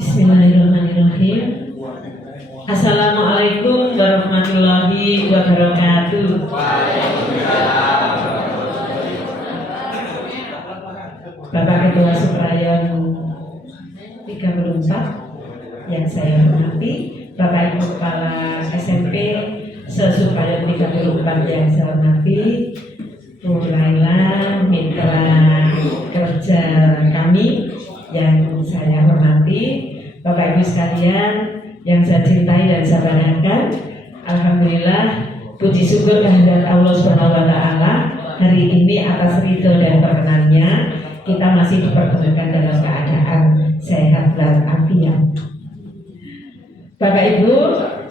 Bismillahirrahmanirrahim. Assalamualaikum warahmatullahi wabarakatuh. Bapak Ketua Suprayon 34 yang saya hormati, Bapak Ibu Kepala SMP se-Suprayon 34 yang saya hormati, Bu Laila, mitra kerja kami yang saya hormati, Bapak Ibu sekalian yang saya cintai dan saya banggakan. Alhamdulillah, puji syukur kehadirat Allah Subhanahu wa taala, hari ini atas ridho dan perkenannya kita masih dipertemukan dalam keadaan sehat dan afiat. Bapak Ibu,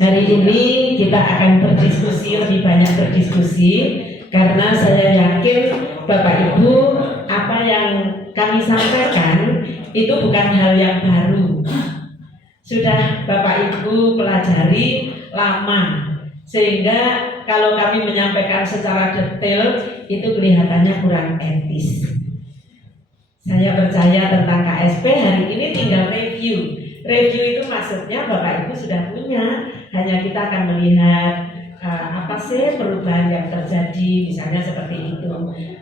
hari ini kita akan berdiskusi, lebih banyak berdiskusi, karena saya yakin Bapak Ibu apa yang kami sampaikan itu bukan hal yang baru. Sudah Bapak Ibu pelajari lama, sehingga kalau kami menyampaikan secara detail itu kelihatannya kurang etis. Saya percaya tentang KSP hari ini tinggal review. Review itu maksudnya Bapak Ibu sudah punya, hanya kita akan melihat apa sih perubahan yang terjadi, misalnya seperti itu.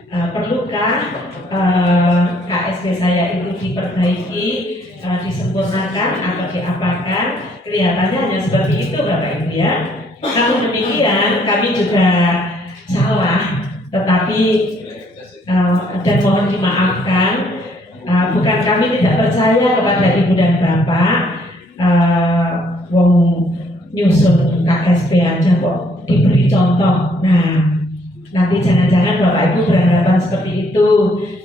Perlukah KSP saya itu diperbaiki, disempurnakan atau diapakan? Kelihatannya hanya seperti itu Bapak Ibu ya. Namun demikian kami juga salah, tetapi dan mohon dimaafkan, bukan kami tidak percaya kepada Ibu dan Bapak, wong nyusun KSP aja kok diberi contoh. Nah, nanti jangan-jangan Bapak Ibu berharapan seperti itu.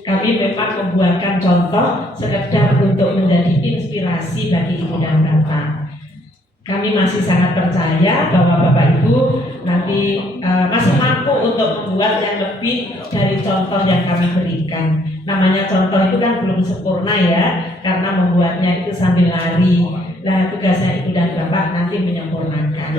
Kami memang membuatkan contoh sekedar untuk menjadi inspirasi bagi Ibu dan Bapak. Kami masih sangat percaya bahwa Bapak Ibu nanti masih mampu untuk membuat yang lebih dari contoh yang kami berikan. Namanya contoh itu kan belum sempurna ya, karena membuatnya itu sambil lari. Nah, tugasnya Ibu dan Bapak nanti menyempurnakan.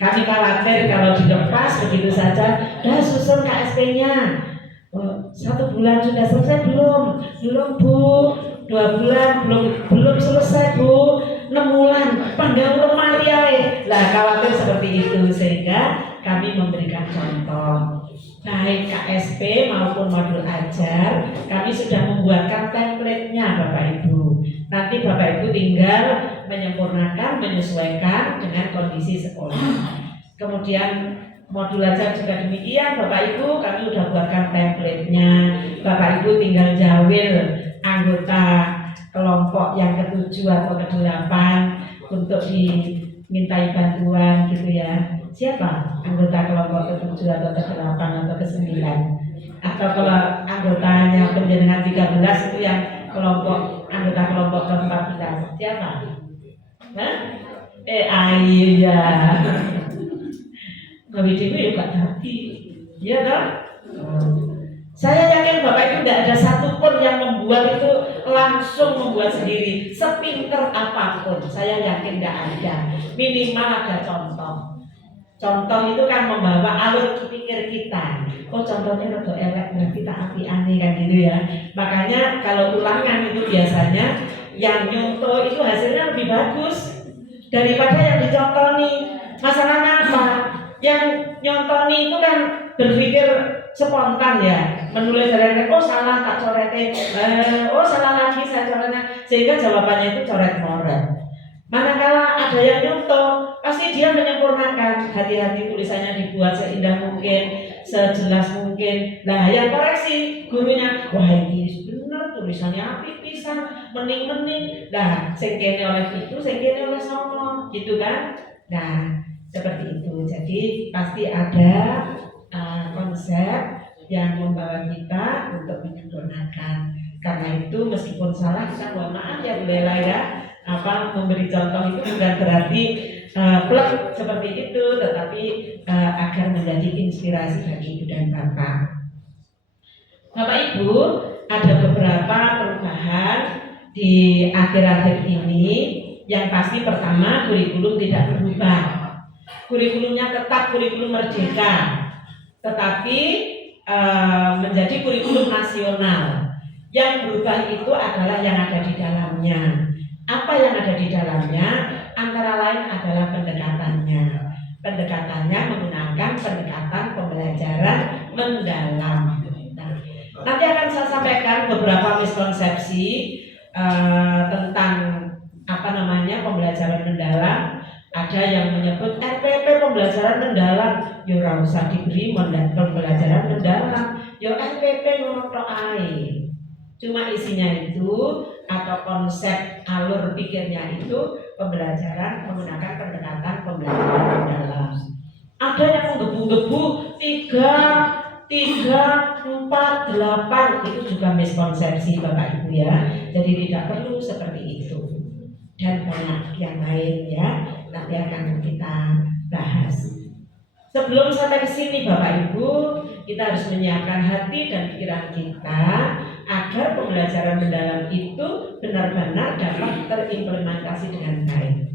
Kami khawatir kalau dilepas begitu saja, dah susun KSP-nya. 1 bulan sudah selesai belum? Belum Bu. 2 bulan belum selesai Bu. 6 bulan panggil lemari ae. Lah khawatir seperti itu, sehingga kami memberikan contoh. Baik KSP maupun modul ajar, kami sudah membuatkan template-nya Bapak Ibu. Nanti Bapak Ibu tinggal menyempurnakan, menyesuaikan dengan kondisi sekolah. Kemudian modul ajar juga demikian Bapak Ibu, kami sudah buatkan template-nya. Bapak Ibu tinggal jawil anggota kelompok yang ke-7 atau ke-8 untuk dimintai bantuan gitu ya. Siapa anggota kelompok ke-7 atau ke-8 atau ke-9? Atau kalau anggotanya penjenengan 13 itu yang anggota kelompok ke-14, siapa? Hah? Iya. Ngawi dewe ya Pak Dati. Iya kan? Saya yakin Bapak Ibu tidak ada satupun yang membuat itu langsung membuat sendiri, sepinter apapun. Saya yakin tidak ada. Minimal ada contoh. Contoh itu kan membawa alur pikir kita. Oh contohnya rada elek, berarti tak api-ane kan gitu ya. Makanya kalau ulangan itu biasanya yang nyontoh itu hasilnya lebih bagus daripada yang dicontoni. Masalahnya apa? Yang nyontoni itu kan berpikir spontan ya, menulis dari oh salah tak coretnya, oh salah lagi saya coretnya, sehingga jawabannya itu coret-moret. Manakala ada yang nyontoh, pasti dia menyempurnakan, hati-hati tulisannya dibuat seindah mungkin, sejelas mungkin. Nah yang koreksi gurunya, wah ini benar tulisannya api pisan, mening-mening. Nah sengkene oleh itu, sengkene oleh sono, gitu kan? Nah seperti itu. Jadi pasti ada konsep yang membawa kita untuk menyempurnakan. Karena itu meskipun salah kita mohon maaf ya Bu Lela ya. Memberi contoh itu bukan berarti plek seperti itu, tetapi agar menjadi inspirasi bagi Ibu dan Bapak. Bapak Ibu, ada beberapa perubahan di akhir-akhir ini. Yang pasti pertama, kurikulum tidak berubah. Kurikulumnya tetap kurikulum merdeka, tetapi menjadi kurikulum nasional. Yang berubah itu adalah yang ada di dalamnya. Apa yang ada ada di dalamnya antara lain adalah pendekatannya. Pendekatannya menggunakan pendekatan pembelajaran mendalam. Nah, nanti akan saya sampaikan beberapa miskonsepsi tentang pembelajaran mendalam. Ada yang menyebut RPP pembelajaran mendalam, yo ora usah diberi pembelajaran mendalam, yo RPP ngono tok ae. Cuma isinya itu atau konsep alur pikirnya itu pembelajaran menggunakan pendekatan pembelajaran mendalam. Ada yang menggebu-gebu 3, 4, 8, itu juga miskonsepsi Bapak Ibu ya. Jadi tidak perlu seperti itu. Dan banyak yang lain ya, nanti akan kita bahas. Sebelum sampai ke sini Bapak Ibu, kita harus menyiapkan hati dan pikiran kita agar pembelajaran mendalam itu benar-benar dapat terimplementasi dengan baik.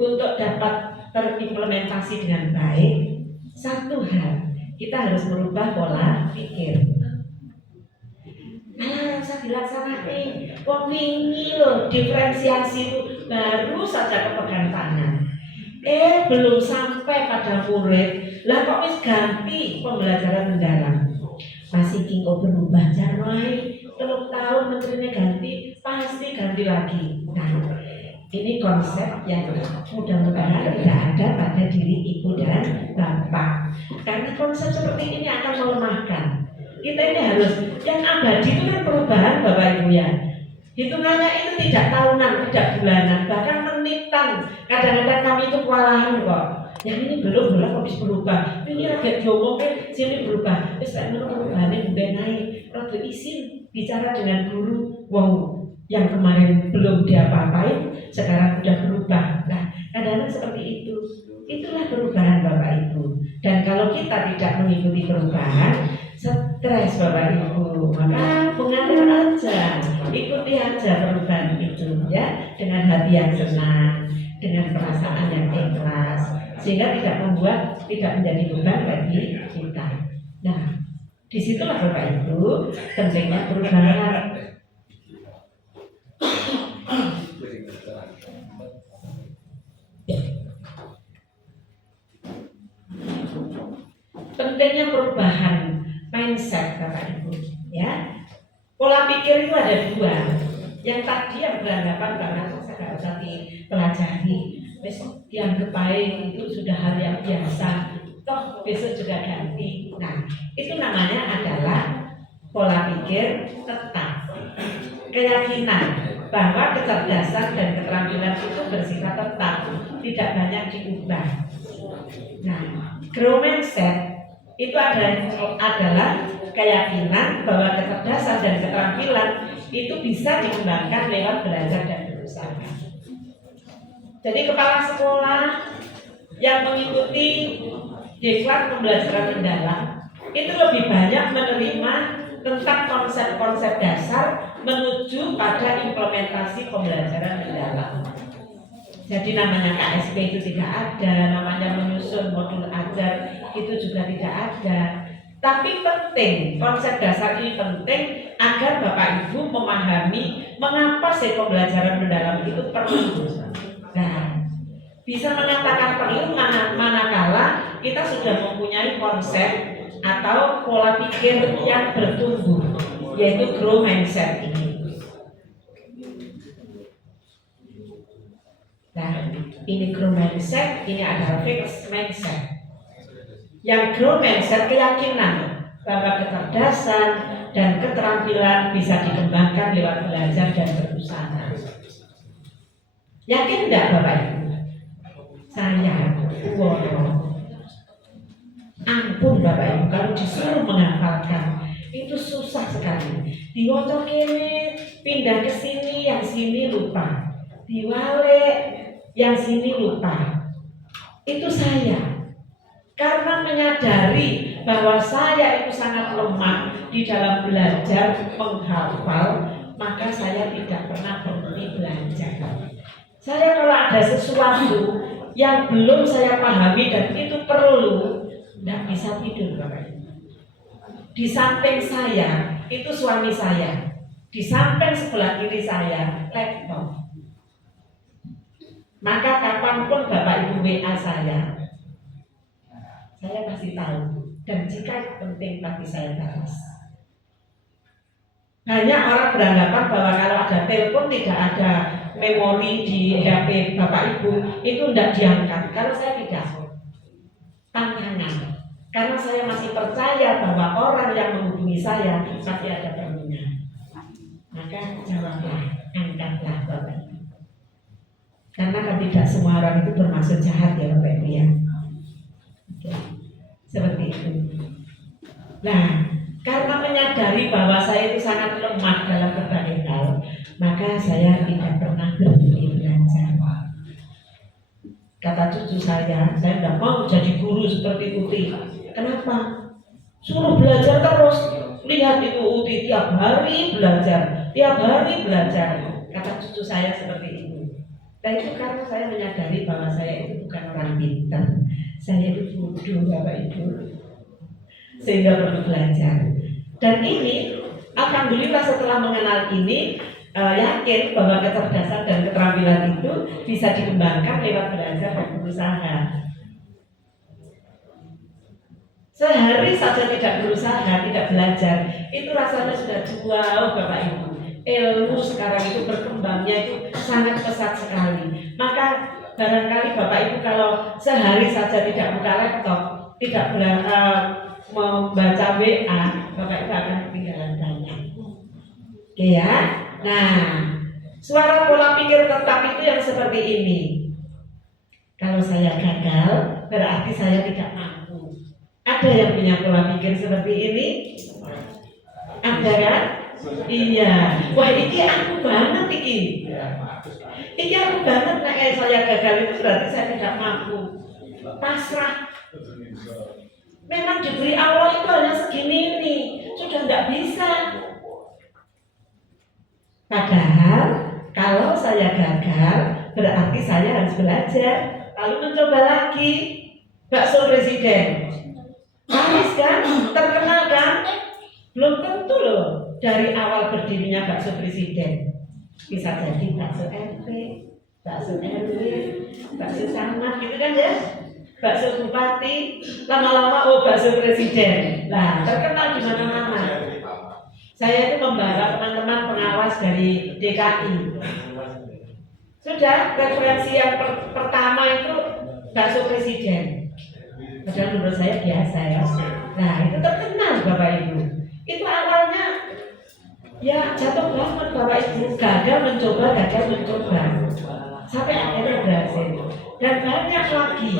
Untuk dapat terimplementasi dengan baik, satu hal, kita harus merubah pola pikir. Saya dilaksanakan, kok wingi loh diferensiasi itu baru saja kepegang tangan. Belum sampai pada murid, lah kok wis ganti pembelajaran mendalam. Masih kok berubah jarwai, 3 tahun menterinya ganti, pasti ganti lagi. Nah, ini konsep yang mudah-mudahan tidak ada pada diri ibu dan bapak. Karena konsep seperti ini akan melemahkan. Kita ini harus, yang abadi itu kan perubahan Bapak Ibu ya. Hitungannya itu tidak tahunan, tidak bulanan, bahkan menitan. Kadang-kadang kami itu kewalahan kok. Yang ini belum habis berubah. Ini agak diomongin, sini berubah. Terus saya perubahannya juga naik. Rodo izin bicara dengan guru, wow, yang kemarin belum diapa-apain, sekarang sudah berubah. Nah, kadang-kadang seperti itu. Itulah perubahan Bapak Ibu. Dan kalau kita tidak mengikuti perubahan, stres Bapak Ibu, maka mengalir aja, ikuti aja perubahan itu ya, dengan hati yang senang, dengan perasaan yang ikhlas, sehingga tidak menjadi beban bagi kita. Nah, disitulah Bapak Ibu pentingnya perubahan. Pentingnya perubahan mindset Bapak Ibu ya. Pola pikir itu ada 2. Yang tadi yang beranggapan karena saya usah dipelajari, besok yang kebaik itu sudah hal yang biasa, toh besok juga ganti. Nah, itu namanya adalah pola pikir tetap. Keyakinan bahwa kecerdasan dan keterampilan itu bersifat tetap, tidak banyak diubah. Nah, growth mindset itu adalah keyakinan bahwa kecerdasan dan keterampilan itu bisa dikembangkan lewat belajar dan berusaha. Jadi kepala sekolah yang mengikuti diklat pembelajaran mendalam itu lebih banyak menerima tentang konsep-konsep dasar menuju pada implementasi pembelajaran mendalam. Jadi namanya KSP itu tidak ada, namanya menyusun modul ajar itu juga tidak ada. Tapi penting, konsep dasar ini penting agar Bapak Ibu memahami mengapa pembelajaran mendalam itu perlu. Nah, bisa mengatakan perlu manakala kita sudah mempunyai konsep atau pola pikir yang bertumbuh, yaitu growth mindset ini. Nah, ini growth mindset, ini adalah fixed mindset. Yang growth mindset keyakinan bahwa kecerdasan dan keterampilan bisa dikembangkan lewat belajar dan berusaha. Yakin enggak Bapak Ibu? Saya ampun Bapak Ibu, kalau disuruh menghafalkan itu susah sekali. Diwaca kene, pindah ke sini, yang sini lupa. Diwale, yang sini lupa. Itu saya. Karena menyadari bahwa saya itu sangat lemah di dalam belajar menghafal, maka saya tidak pernah berhenti belajar. Saya kalau ada sesuatu yang belum saya pahami dan itu perlu, tidak bisa tidur Bapak Ibu. Di samping saya itu suami saya, di samping sebelah kiri saya laptop. Maka kapanpun Bapak Ibu WA saya kasih tahu. Dan jika penting pasti saya balas. Banyak orang beranggapan bahwa kalau ada telepon tidak ada memori di HP Bapak Ibu itu tidak diangkat. Kalau saya tidak, tantangan. Karena saya masih percaya bahwa orang yang menghubungi saya pasti ada perlunya. Maka jawablah, angkatlah Bapak Ibu. Karena kan tidak semua orang itu bermaksud jahat ya Bapak Ibu ya. Oke. Seperti itu. Nah, karena menyadari bahwa saya itu sangat lemah dalam berbagai hal, maka saya tidak pernah berhenti belajar. Kata cucu saya tidak mau jadi guru seperti Uti. Kenapa? Suruh belajar terus. Lihat itu Uti tiap hari belajar, Kata cucu saya seperti itu. Dan itu karena saya menyadari bahwa saya itu bukan orang pintar. Saya itu bodoh Bapak Ibu. Sehingga perlu belajar. Dan ini, alhamdulillah setelah mengenal ini, yakin bahwa kecerdasan dan keterampilan itu bisa dikembangkan lewat belajar dan berusaha. Sehari saja tidak berusaha, tidak belajar, itu rasanya sudah jauh Bapak Ibu. Ilmu sekarang itu berkembangnya itu sangat pesat sekali. Maka barangkali Bapak Ibu kalau sehari saja tidak buka laptop, tidak membaca WA, Bapak Ibu akan ketinggalan banyak. Oke ya. Nah, suara pola pikir tetap itu yang seperti ini. Kalau saya gagal, berarti saya tidak mampu. Ada yang punya pola pikir seperti ini? Ada kan? Iya. Wah, ini aku banget ini. Ini aku banget. Nah, kayak saya gagal itu berarti saya tidak mampu. Pasrah. Memang diberi Allah itu hanya segini ini, sudah tidak bisa. Padahal kalau saya gagal, berarti saya harus belajar, lalu mencoba lagi. Bakso presiden, manis kan, terkenal kan? Belum tentu loh dari awal berdirinya bakso presiden. Bisa jadi bakso RT, bakso RW, bakso camat gitu kan ya? Bakso bupati, lama-lama bakso presiden. Nah, terkenal di mana-mana. Saya itu membawa teman-teman pengawas dari DKI. Sudah referensi yang pertama itu bakso presiden. Padahal menurut saya biasa ya. Nah, itu terkenal Bapak Ibu. Itu awalnya ya jatuh banget Bapak Ibu, gagal mencoba. Sampai akhirnya berhasil. Dan banyak lagi.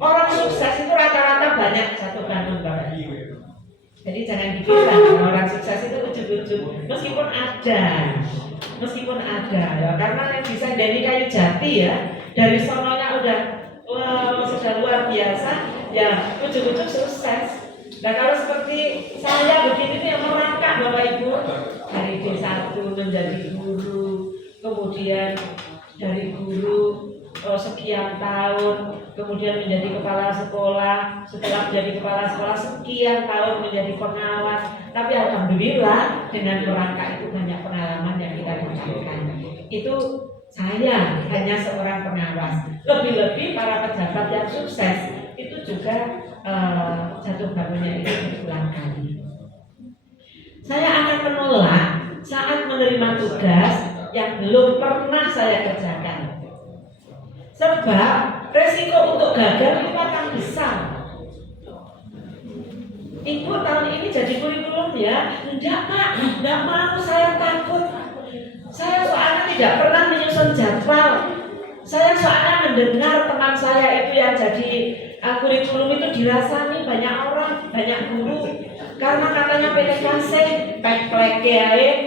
Orang sukses itu rata-rata banyak jatuh bangun Bapak Ibu. Jadi jangan dikira orang sukses itu ujug-ujug. Meskipun ada ya, karena yang bisa dari kayu jati ya, dari sononya sudah luar biasa ya, ujug-ujug sukses. Nah kalau seperti saya begini yang merangkak Bapak Ibu, dari D1 menjadi guru, kemudian dari guru sekian tahun, kemudian menjadi kepala sekolah, setelah menjadi kepala sekolah sekian tahun menjadi pengawas. Tapi alhamdulillah dengan merangkak itu banyak pengalaman yang kita dapatkan. Itu saya hanya seorang pengawas. Lebih-lebih para pejabat yang sukses itu juga jatuh bangunnya itu berulang kali. Saya akan menolak saat menerima tugas yang belum pernah saya kerjakan. Sebab resiko untuk gagal itu akan besar. Ibu tahun ini jadi kurikulum ya? Enggak Pak, enggak mau, saya takut. Saya soalnya tidak pernah menyusun jadwal. Saya soalnya mendengar teman saya itu yang jadi kurikulum itu dirasani banyak orang, banyak guru. Karena katanya PTKC, plek-pleke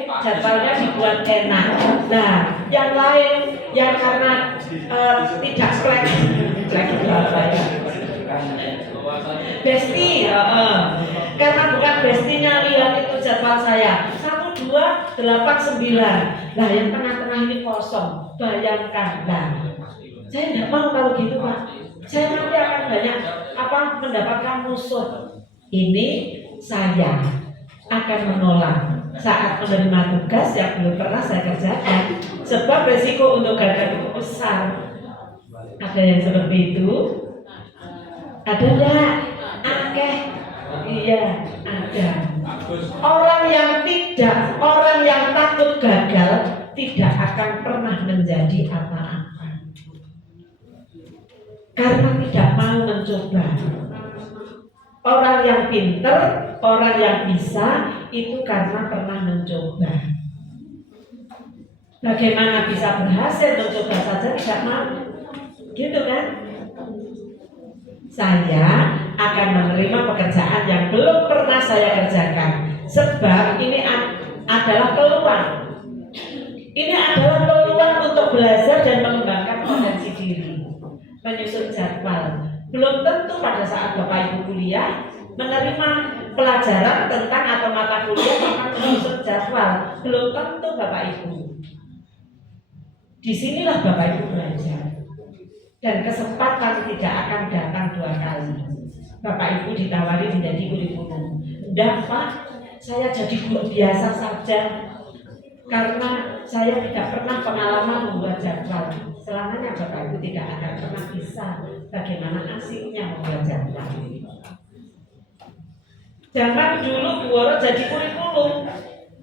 jadwalnya dibuat enak. Nah, yang lain yang karena tidak plek itu apa ya? Besti, karena bukan bestinya lihat itu jadwal saya 1, 2, 8, 9. Nah yang tengah-tengah ini kosong. Bayangkan, nah saya tidak mau kalau gitu Pak. Saya nanti akan banyak mendapatkan musuh. Ini saya akan menolak saat menerima tugas yang belum pernah saya kerjakan. Sebab resiko untuk gagal itu besar. Ada yang seperti itu? Ada enggak? Akeh. Iya, ada. Orang yang takut gagal tidak akan pernah menjadi apa-apa. Karena tidak mau mencoba. Orang yang pinter, orang yang bisa itu karena pernah mencoba. Bagaimana bisa berhasil mencoba saja tidak mau, gitu kan? Saya akan menerima pekerjaan yang belum pernah saya kerjakan, sebab ini adalah peluang. Ini adalah peluang untuk belajar dan mengembangkan potensi diri. Menyusun jadwal. Belum tentu pada saat Bapak Ibu kuliah menerima pelajaran tentang atau mata kuliah akan menyusun jadwal. Belum tentu Bapak Ibu. Disinilah Bapak Ibu belajar. Dan kesempatan tidak akan datang 2 kali. Bapak Ibu ditawari menjadi kurikulum. Enggak Pak, saya jadi guru biasa saja. Karena saya tidak pernah pengalaman membuat jadwal. Selamanya Bapak Ibu tidak akan pernah bisa bagaimana asiknya membuat jadwal. Zaman dulu Buworo jadi kurikulum.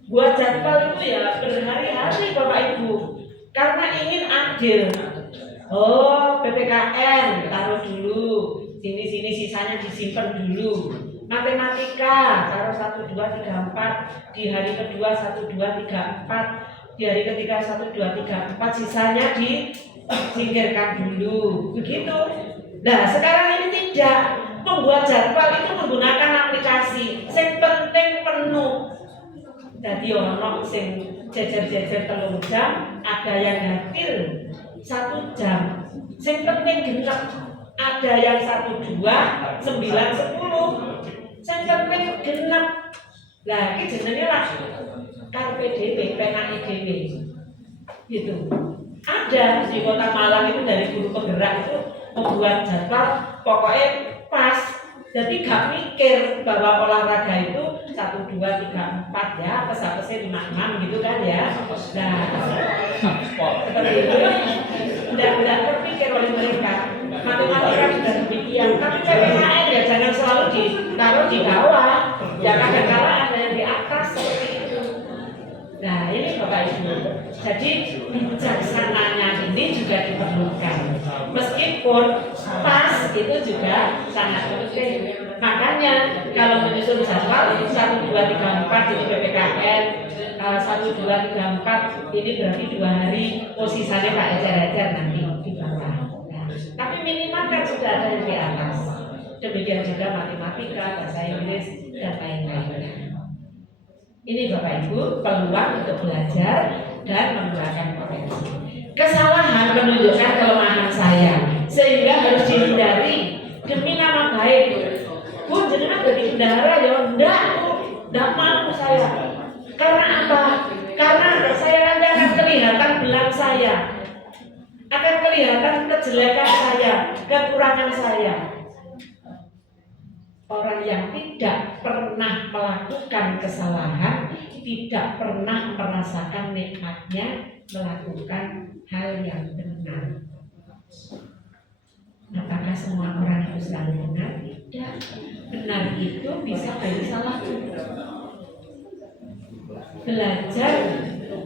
Buat jadwal itu ya berhari-hari Bapak Ibu. Karena ingin adil. Oh, PPKN taruh dulu. Sini sisanya disimpan dulu. Matematika taruh 1, 2, 3, 4. Di hari kedua 1, 2, 3, 4. Di hari ketiga 1, 2, 3, 4. Sisanya disingkirkan dulu. Begitu. Nah, sekarang ini tidak. Membuat jadwal itu menggunakan aplikasi. Yang penting penuh. Jadi orang sing jejer-jejer 3 jam, ada yang hadir 1 jam. Yang penting genep. Ada yang 1, 2, 9, 10. Yang penting genep. Lah iki jenenge lah karpe dhewe, penake dhewe. Gitu. Ada di Kota Malang itu dari guru penggerak itu membuat jadwal pokoknya pas. Jadi gak mikir bahwa olahraga itu 1, 2, 3, 4 ya, pesat-pesat 5, 6 gitu kan ya. Nah, seperti itu. Tidak terpikir oleh mereka. Matematika sudah demikian. Tapi PPKN ya jangan selalu ditaruh di bawah. Ya kadang-kadang ada yang di atas seperti itu. Nah ini Bapak Ibu. Jadi bijaksananya ini juga diperlukan. Meskipun pas itu juga sangat penting. Makanya kalau menyusun jadwal 1, 2, 3, 4 itu PPKN. 1, 2, 3, 4 ini berarti 2 hari. Posisinya Pak ecer-ecer nanti di bawah. Nah, tapi minimal kan sudah ada yang di atas. Demikian juga matematika, bahasa Inggris dan lain-lain. Ini Bapak Ibu peluang untuk belajar dan mengembangkan potensi. Kesalahan menunjukkan kelemahan saya, sehingga harus dihindari demi nama baik. Bu, jenengan jadi bendahara ya enggak mau saya. Karena apa? Karena saya nanti akan kelihatan belang saya, akan kelihatan kejelekan saya, kekurangan saya. Orang yang tidak pernah melakukan kesalahan, tidak pernah merasakan nikmatnya melakukan hal yang benar. Apakah semua orang harus selalu benar? Tidak. Benar itu bisa dari salah juga. Belajar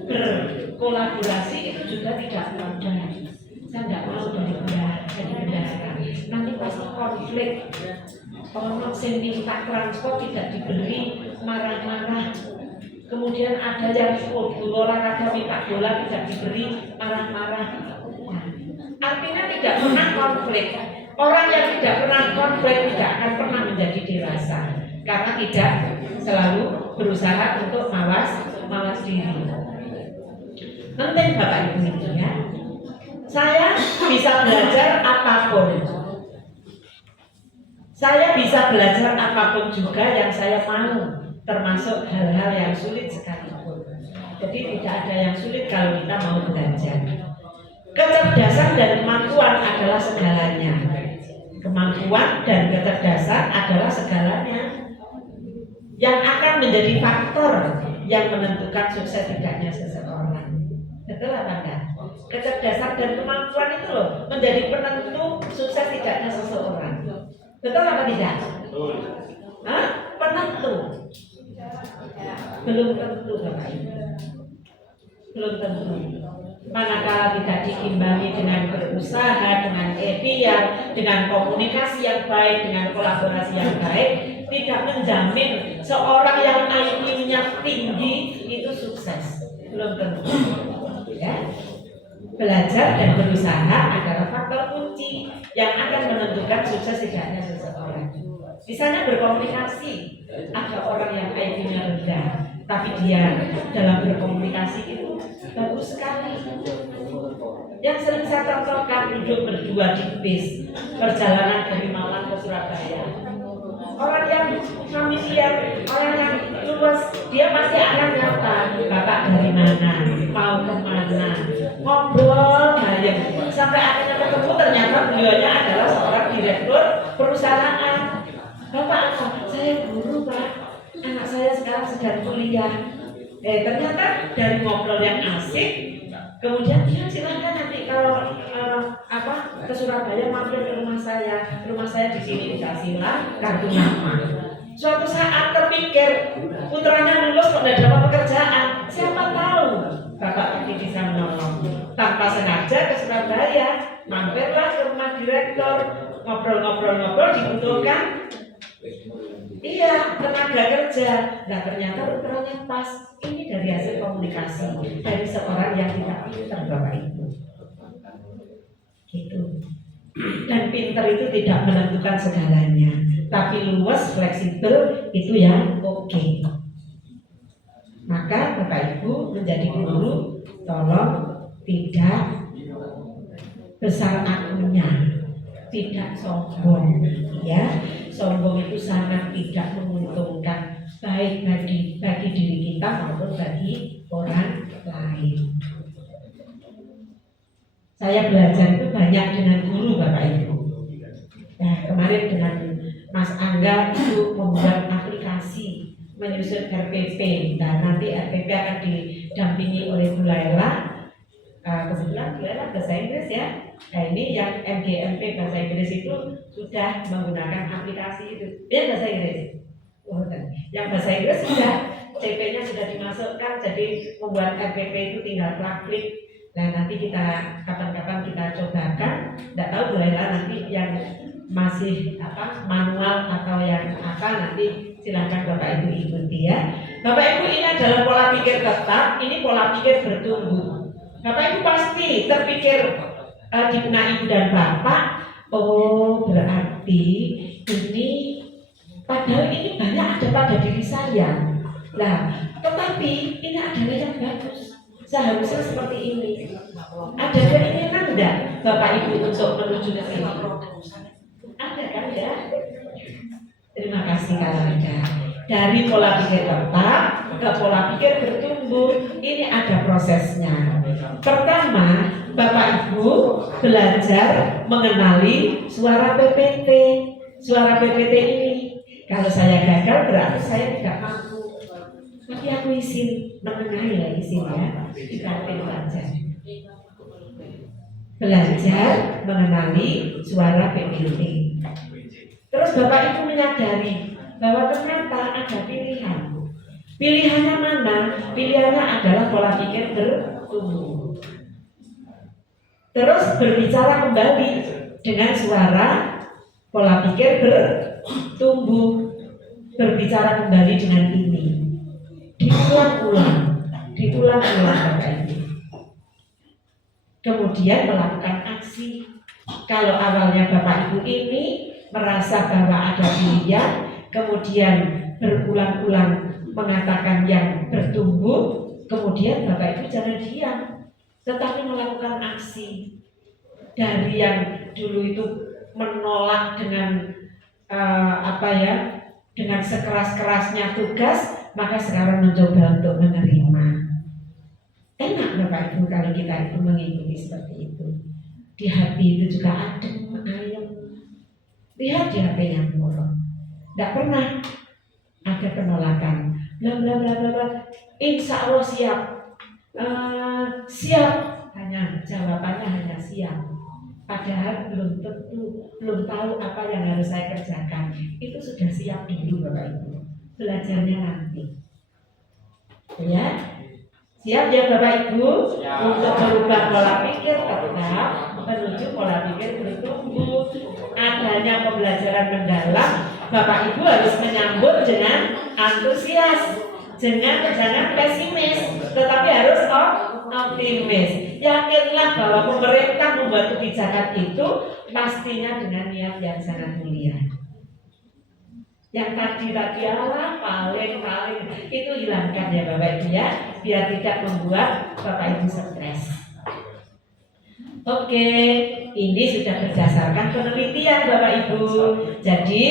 berkolaborasi itu juga tidak mudah. Saya tidak mau jadi bendahara. Nanti pasti konflik. Orang yang minta transport tidak diberi, marah-marah. Kemudian ada yang olahraga minta bola tidak diberi, marah-marah. Nah, artinya tidak pernah konflik. Orang yang tidak pernah konflik tidak akan pernah menjadi dewasa, karena tidak selalu berusaha untuk mawas diri. Penting Bapak Ibu itu ya. Saya bisa belajar apapun. Saya bisa belajar apapun juga yang saya mau, termasuk hal-hal yang sulit sekalipun. Jadi tidak ada yang sulit kalau kita mau belajar. Kecerdasan dan kemampuan adalah segalanya. Kemampuan dan kecerdasan adalah segalanya. Yang akan menjadi faktor yang menentukan sukses tidaknya seseorang. Betul apa enggak? kecerdasan dan kemampuan itu loh menjadi penentu sukses tidaknya seseorang. Betul apa tidak? Betul. Hah? Penentu. Belum tentu Bapak Ibu. Belum tentu. Manakala tidak diimbangi dengan berusaha, dengan ikhtiar, dengan komunikasi yang baik, dengan kolaborasi yang baik, tidak menjamin seorang yang IQ-nya tinggi itu sukses. Belum tentu. Ya. Belajar dan berusaha adalah faktor kunci yang akan menentukan sukses tidaknya seseorang. Misalnya berkomunikasi, ada orang yang IQ-nya rendah, tapi dia dalam berkomunikasi itu bagus sekali. Yang sering saya contohkan, duduk berdua di bis perjalanan dari Malang ke Surabaya. Orang yang familiar, orang yang luas, dia pasti akan nyapa, Bapak dari mana, mau kemana, ngobrol banyak. Sampai akhirnya ketemu, ternyata beliaunya adalah seorang direktur perusahaan. Bapak apa? Saya guru Pak, anak saya sekarang sedang kuliah. Ternyata dari ngobrol yang asik, kemudian ya silahkan nanti kalau ke Surabaya mampir ke rumah saya di sini dikasihlah kartu nama. Suatu saat terpikir putranya lulus kok tidak dapat pekerjaan, siapa tahu Bapak pergi bisa menolong. Tanpa sengaja ke Surabaya, mampirlah ke rumah direktur, ngobrol dibutuhkan. Iya, tenaga kerja. Nah ternyata putranya pas. Ini dari hasil komunikasi dari seorang yang tidak pintar Bapak Ibu. Gitu. Dan pintar itu tidak menentukan segalanya, tapi luas, fleksibel itu yang oke. Maka Bapak Ibu menjadi guru, tolong tidak besar akunya, tidak sombong, ya. Sombong itu sangat tidak menguntungkan, baik bagi diri kita maupun bagi orang lain. Saya belajar itu banyak dengan guru Bapak Ibu. Nah kemarin dengan Mas Angga itu membuat aplikasi menyusun RPP. Nah nanti RPP akan didampingi oleh Bu Laila. Kebetulan Bu Laila bahasa Inggris ya. Nah ini yang MGMP bahasa Inggris itu sudah menggunakan aplikasi itu. Dia bahasa Inggris. Yang bahasa Inggris sudah CP-nya sudah dimasukkan, jadi membuat RPP itu tinggal klik. Nah nanti kita kapan-kapan kita cobakan. Tidak tahu Bu Laila nanti yang masih manual atau yang nanti silakan Bapak Ibu ikuti ya. Bapak Ibu, ini adalah pola pikir tetap, ini pola pikir bertumbuh. Bapak Ibu pasti terpikir di benak Ibu dan Bapak, oh berarti ini padahal ini banyak ada pada diri saya. Nah, tetapi ini adalah yang bagus. Seharusnya seperti ini. Ada keinginan enggak Bapak Ibu untuk menuju ke sini? Ada kan ya? Terima kasih kalau ada. Dari pola pikir tetap ke pola pikir bertumbuh, ini ada prosesnya. Pertama, Bapak Ibu belajar mengenali suara PPT. Suara PPT ini, kalau saya gagal berarti saya tidak mampu. Tapi aku izin menengahi lagi sini ya, dikatakan belajar. Belajar mengenali suara PPT. Terus Bapak Ibu menyadari bahwa ternyata ada pilihan. Pilihannya mana? Pilihannya adalah pola pikir bertumbuh. Terus berbicara kembali dengan suara pola pikir bertumbuh. Berbicara kembali dengan ini. Diulang-ulang Bapak Ibu. Kemudian melakukan aksi. Kalau awalnya Bapak Ibu ini merasa bahwa ada pilihan, kemudian berulang-ulang mengatakan yang bertumbuh, kemudian Bapak Ibu jangan diam, tetapi melakukan aksi. Dari yang dulu itu menolak dengan dengan sekeras-kerasnya tugas, maka sekarang mencoba untuk menerima. Enak Bapak Ibu kalau kita itu mengikuti seperti itu. Di hati itu juga adem, ayem. Lihat di hatinya murung. Tidak pernah ada penolakan. Bla bla bla bla bla. Insya Allah siap. Siap jawabannya hanya siap. Padahal belum tahu apa yang harus saya kerjakan. Itu sudah siap dulu Bapak Ibu. Belajarnya nanti. Ya, siap ya Bapak Ibu untuk merubah pola pikir tetap menuju pola pikir bertumbuh. Adanya pembelajaran mendalam, Bapak Ibu harus menyambut dengan antusias, jangan pesimis, tetapi harus optimis. Yakinlah bahwa pemerintah membuat kebijakan itu pastinya dengan niat yang sangat mulia. Yang tadi Allah paling itu hilangkan ya Bapak Ibu ya, biar tidak membuat Bapak Ibu stres. Oke, ini sudah berdasarkan penelitian Bapak Ibu. Jadi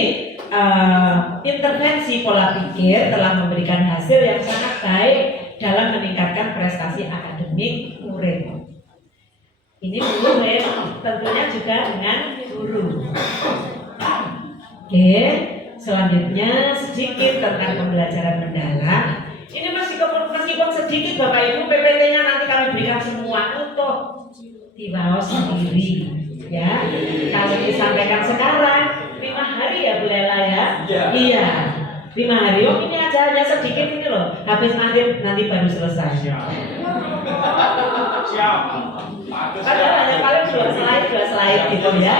intervensi pola pikir telah memberikan hasil yang sangat baik dalam meningkatkan prestasi akademik murid. Ini murid tentunya juga dengan guru. Oke, selanjutnya sedikit tentang pembelajaran mendalam. Ini meskipun sedikit Bapak Ibu, PPT-nya nanti kami berikan semua utuh di bawah sendiri. Ya, kalau disampaikan sekarang 5 hari ya Bu Lela ya. Iya. 5 hari. Oh ini aja hanya sedikit ini loh. Habis maghrib nanti baru selesai. Siap. Padahal hanya paling 2 slide gitu ya.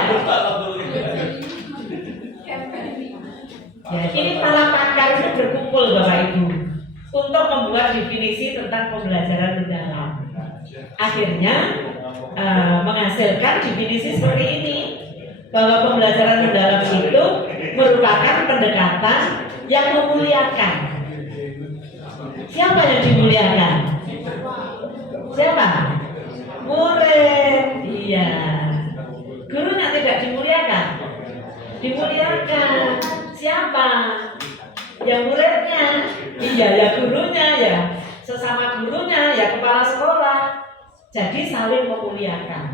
Ya, ini para pakar itu berkumpul Bapak Ibu untuk membuat definisi tentang pembelajaran mendalam. Akhirnya menghasilkan definisi seperti ini, bahwa pembelajaran mendalam itu merupakan pendekatan yang memuliakan. Siapa yang dimuliakan? Siapa? Murid. Iya. Gurunya tidak dimuliakan. Dimuliakan. Siapa? Yang muridnya. Iya ya gurunya ya. Sesama gurunya ya kepala sekolah. Jadi saling memuliakan.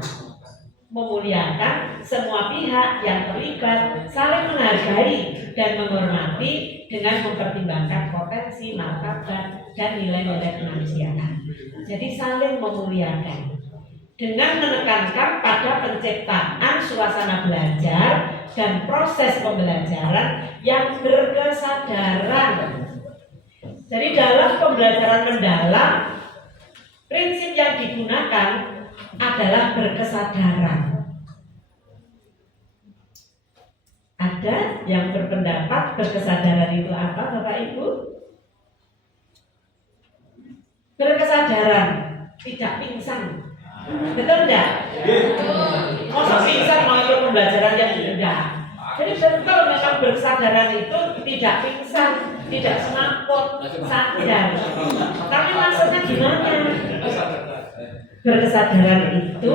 Memuliakan semua pihak yang terlibat, saling menghargai dan menghormati dengan mempertimbangkan potensi, martabat, dan nilai-nilai kemanusiaan. Jadi saling memuliakan dengan menekankan pada penciptaan suasana belajar dan proses pembelajaran yang berkesadaran. Jadi dalam pembelajaran mendalam, prinsip yang digunakan adalah berkesadaran. Ada yang berpendapat berkesadaran itu apa Bapak Ibu? Berkesadaran, tidak pingsan. Betul enggak? Masa pingsan mau ikut pembelajaran yang enggak? Jadi betul memang berkesadaran itu tidak pingsan, tidak semaput, sadar. Tapi maksudnya gimana? Berkesadaran itu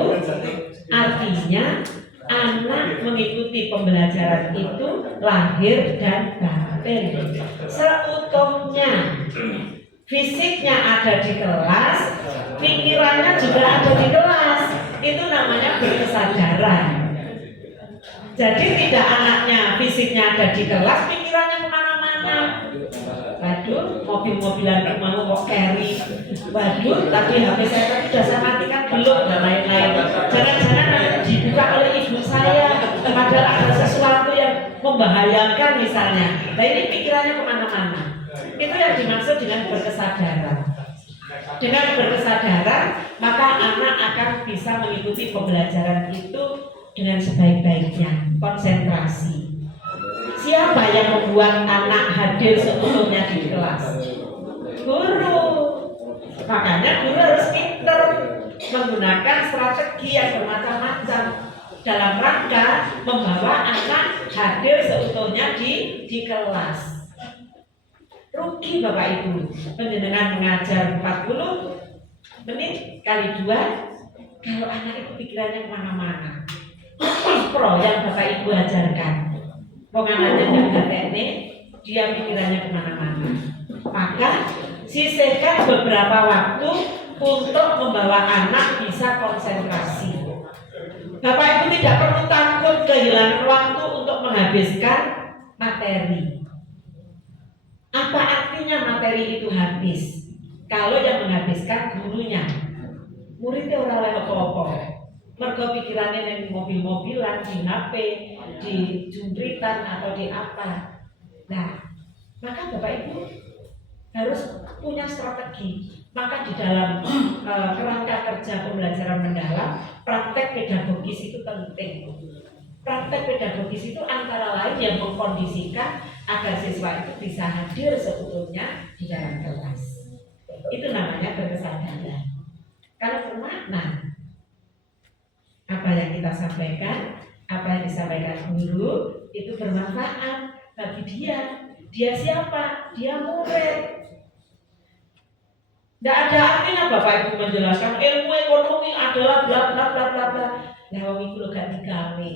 artinya anak mengikuti pembelajaran itu lahir dan batin seutuhnya. Fisiknya ada di kelas, pikirannya juga ada di kelas. Itu namanya berkesadaran. Jadi tidak anaknya fisiknya ada di kelas, pikirannya kemana-mana. Waduh, mobil-mobilan mau kok carry. Waduh, tadi HP saya tadi sudah saya matikan belum dan lain-lain. Jangan-jangan nanti dibuka oleh ibu saya, padahal ada sesuatu yang membahayakan misalnya. Nah ini pikirannya kemana-mana. Itu yang dimaksud dengan berkesadaran. Dengan berkesadaran, maka anak akan bisa mengikuti pembelajaran itu dengan sebaik-baiknya, konsentrasi. Siapa yang membuat anak hadir seutuhnya di kelas? Guru. Makanya guru harus pintar menggunakan strategi yang bermacam-macam dalam rangka membawa anak hadir seutuhnya di kelas. Rugi Bapak Ibu, penjenengan mengajar 40 menit kali 2, kalau anak itu pikirannya kemana-mana. Pro yang Bapak Ibu ajarkan, penganannya yang teknik, dia pikirannya kemana-mana. Maka sisihkan beberapa waktu untuk membawa anak bisa konsentrasi. Bapak Ibu tidak perlu takut kehilangan waktu untuk menghabiskan materi. Apa artinya materi itu habis? Kalau yang menghabiskan gurunya. muridnya orang lain apa-apa. Mergo pikirannya yang mobil-mobilan, di HP, di jumbritan atau di apa. Nah, maka Bapak Ibu harus punya strategi. Maka di dalam kerangka kerja pembelajaran mendalam, praktek pedagogis itu penting. Praktek pedagogis itu antara lain yang mengkondisikan agar siswa itu bisa hadir seutuhnya di dalam kelas. Itu namanya berkesadaran. Kalau bermakna, apa yang kita sampaikan, apa yang disampaikan guru itu bermanfaat bagi dia. Dia siapa? Dia murid. Tidak ada artinya Bapak Ibu menjelaskan ilmu ekonomi adalah bla bla bla bla bla. Nah, wong iku lho gak digawe.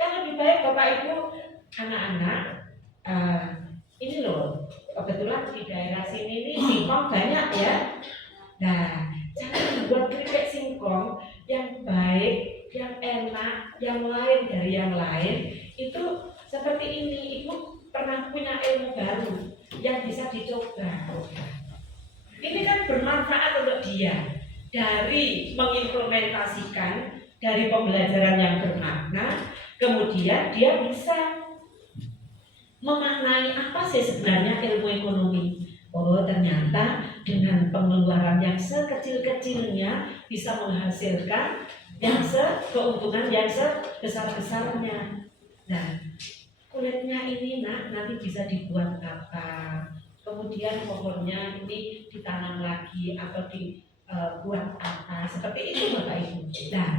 Kan lebih baik Bapak Ibu anak-anak ini loh, kebetulan di daerah sini ini singkong banyak ya. Nah, jangan membuat keripik singkong yang baik, yang enak, yang lain dari yang lain. Itu seperti ini, Ibu pernah punya ilmu baru yang bisa dicoba. Ini kan bermanfaat untuk dia dari mengimplementasikan dari pembelajaran yang bermakna, kemudian dia bisa memaknai apa sih sebenarnya ilmu ekonomi. Oh, ternyata dengan pengeluaran yang sekecil-kecilnya bisa menghasilkan keuntungan yang sebesar-besarnya. Nah, kulitnya ini nanti bisa dibuat apa? Kemudian pohonnya ini ditanam lagi atau dibuat apa? Seperti itu Bapak Ibu. Nah,